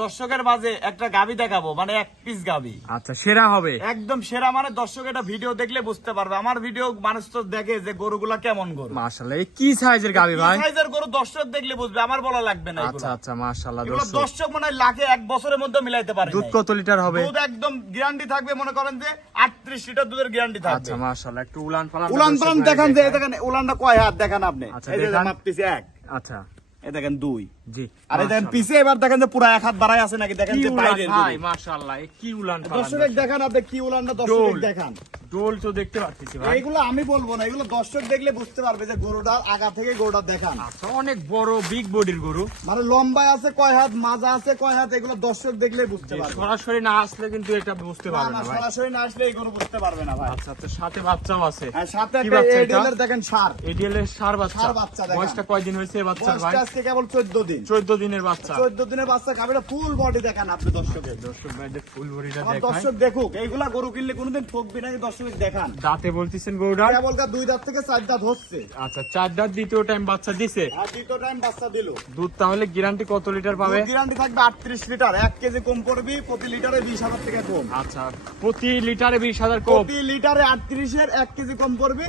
দর্শকের মাঝে একটা গাবি দেখাবো, মানে এক পিস গাবি। আচ্ছা, সেরা হবে একদম সেরা, মানে দর্শক এটা ভিডিও দেখলে বুঝতে পারবে। আমার ভিডিও মানুষ তো দেখে যে গরুগুলা কেমন গরু। মাশাআল্লাহ, এই কি সাইজের গাবি ভাই? সাইজের গরু দর্শক দেখলে বুঝবে, আমার বলা লাগবে না। আচ্ছা আচ্ছা, মাশাআল্লাহ। দর্শক মনে হয় লাখে এক বছরের মধ্যে মিলাইতে পারে। দুধ কত লিটার হবে? দুধ একদম গ্যারান্টি থাকবে, মনে করেন যে 38 লিটার দুধের গ্যারান্টি থাকবে। আচ্ছা, মাশাআল্লাহ। একটু উলান পালান দেখান যে, দেখেন উলানটা কয় হাত দেখান আপনি। আচ্ছা, এই যে দেখান। মাপতেছি 1, আচ্ছা, এই দেখেন 2, জি। আর এই দেখেন পিছে এবার দেখেন যে পুরো 1 হাত বাড়ায় আছে নাকি, দেখেন যে বাইরের ভাই মাশাআল্লাহ, এই কি উলান পালান। দর্শক দেখান আপনি কি উলানটা, দর্শক দেখান। ডোল তো দেখতে পাচ্ছি ভাই। এইগুলো আমি বলবো না, এগুলো দর্শক দেখলে বুঝতে পারবে যে গরুটার আগা থেকে গরুটা দেখান। আচ্ছা, অনেক বড় বিগ বডির গরু, মানে লম্বায় আছে কয় হাত, মাজা আছে কয় হাত, এগুলো দর্শক দেখলে বুঝতে পারবে। সরাসরি না আসলে কিন্তু এটা বুঝতে পারবে না ভাই। সরাসরি না আসলে এই গরু বুঝতে পারবে না ভাই। আচ্ছা, তো সাথে বাচ্চাও আছে। আর সাথে কি একটা বাচ্চা এটা? এডিএলের দেখেন ষাঁড়। এডিএল এর ষাঁড় বাচ্চা। ষাঁড় বাচ্চা দেখেন। বয়সটা কয়দিন হয়েছে এই বাচ্চার ভাই? বয়সটা আজকে কেবল 14 দিন। 14 দিনের বাচ্চা। 14 দিনের বাচ্চা, গাবিটা ফুল বডি দেখান আপনি দর্শকের। দর্শক ভাইদের ফুল বডিটা আমার দেখায়। দর্শক দেখুক, এইগুলা গরু কিনলে কোনোদিন ঠকবি না, দর্শক দেখান। দাঁতে বলতেছেন গরুটা? কেবল 2 দাঁত থেকে 4 দাঁত হচ্ছে। আচ্ছা, 4 দাঁত দ্বিতীয় টাইম বাচ্চা দিছে। আর দ্বিতীয় টাইম বাচ্চা দিল। দুধ তাহলে গ্যারান্টি কত লিটার পাবে? গ্যারান্টি থাকবে 38 লিটার। 1 কেজি কম পড়বি, প্রতি লিটারে 20,000 টাকা কম। আচ্ছা, প্রতি লিটারে 20,000 কম। প্রতি লিটারে 38 এর 1 কেজি কম পড়বি,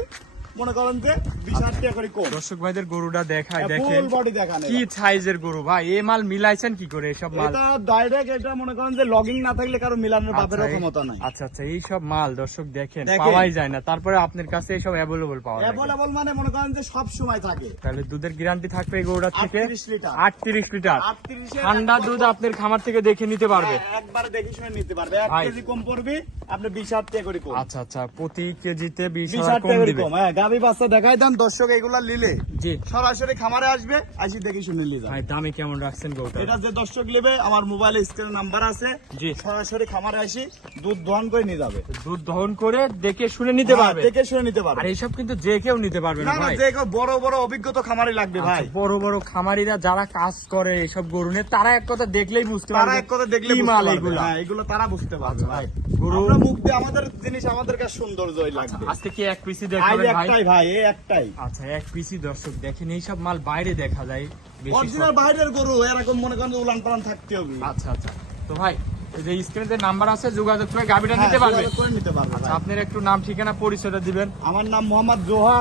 মনে করেন যে 20,000 টাকা করে কম। দর্শক ভাইদের গরুটা দেখায়, দেখেন ফুল বডি দেখান। কি সাইজের গরু ভাই। এই মাল মিলাইছেন কি করে এসব মাল? এটা ডাইরেক্ট, এটা মনে করেন যে লগিং না থাকলে কারো মিলানোর বাপেরও ক্ষমতা নাই। আচ্ছা আচ্ছা, এই সব মাল দর্শক দেখেন দেখেন। পাওয়াই যায় না, তারপরে আপনার কাছে এইসব অ্যাভেলেবল পাওয়া যায়। অ্যাভেলেবল মানে মনে করেন যে সব সময় থাকে। তাহলে দুধের গ্যারান্টি থাকবে এই গরুটার থেকে 38 লিটার। 38 লিটার 38 এর ঠান্ডা দুধ আপনার খামার থেকে দেখে নিতে পারবে। একবারে দেখে শুনে নিতে পারবে। 1 ভাই। কেজি কম পড়বি, আপনি 20,000 টাকা করে কম। আচ্ছা আচ্ছা, প্রতি কেজিতে 20,000 20,000 কম টাকা করে দিবে। কম। হ্যাঁ, গাবি বাচ্চা দেখাই দেন দর্শক, এগুলা নিলে জি সরাসরি খামারে আসবে, আসি দেখে শুনে নিয়ে যাবে। ভাই, দামে কেমন রাখছেন গরুটা? এটা যে দর্শক নেবে, আমার মোবাইলে স্ক্রিনে নাম্বার আছে, জি। সরাসরি খামারে আসি দুধ দহন করে নিয়ে যাবে। দুধ দহন করে দেখে শুনে নিতে পারবে। দেখে শুনে নিতে পারবে। আর এইসব কিন্তু যে কেউ নিতে পারবে না না না, ভাই। যে কেউ বড় বড় অভিজ্ঞতা খামারে লাগবে ভাই। আচ্ছা, বড় বড় খামারিরা যারা কাজ করে এইসব গরু নিয়ে, তারা এক কথা দেখলেই বুঝতে তারা পারবে এক কথা দেখলে কি বুঝতে মাল পারবে। এগুলা। হ্যাঁ, এগুলো তারা বুঝতে পারবে আচ্ছা ভাই। গরু আমরা মুখ দিয়ে আমাদের জিনিস আমাদের কাছে সৌন্দর্যই লাগবে। আজকে কি এক পিসি আজ দেখাবেন ভাই? একটাই ভাই, এই একটাই। আচ্ছা, এক পিসি দর্শক দেখেন, এইসব মাল বাইরে দেখা যায় বেশি। অরিজিনাল বাইরের গরু এরকম মনে করেন যে উলান পালান থাকতে হবে। আচ্ছা আচ্ছা, তো ভাই এই যে স্ক্রিনে যে নাম্বার আছে, যোগাযোগ করে গাবিটা হ্যাঁ, নিতে পারবে। যোগাযোগ করে নিতে পারবে আচ্ছা, ভাই। আপনার একটু নাম ঠিকানা পরিচয়টা দিবেন। আমার নাম মোহাম্মদ জোহা,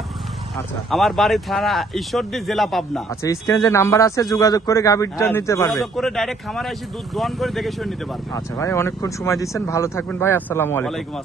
আচ্ছা আমার বাড়ি থানা ঈশ্বরদী, জেলা পাবনা। আচ্ছা, স্ক্রিনে যে নাম্বার আছে যোগাযোগ করে গাবিটা হ্যাঁ, নিতে পারবে। যোগাযোগ করে ডাইরেক্ট খামারে এসে দুধ দোয়ান করে দেখে শুনে নিতে পারবে। আচ্ছা ভাই, অনেকক্ষণ সময় দিচ্ছেন, ভালো থাকবেন ভাই, আসসালামু আলাইকুম। ওয়ালাইকুম আসসালাম।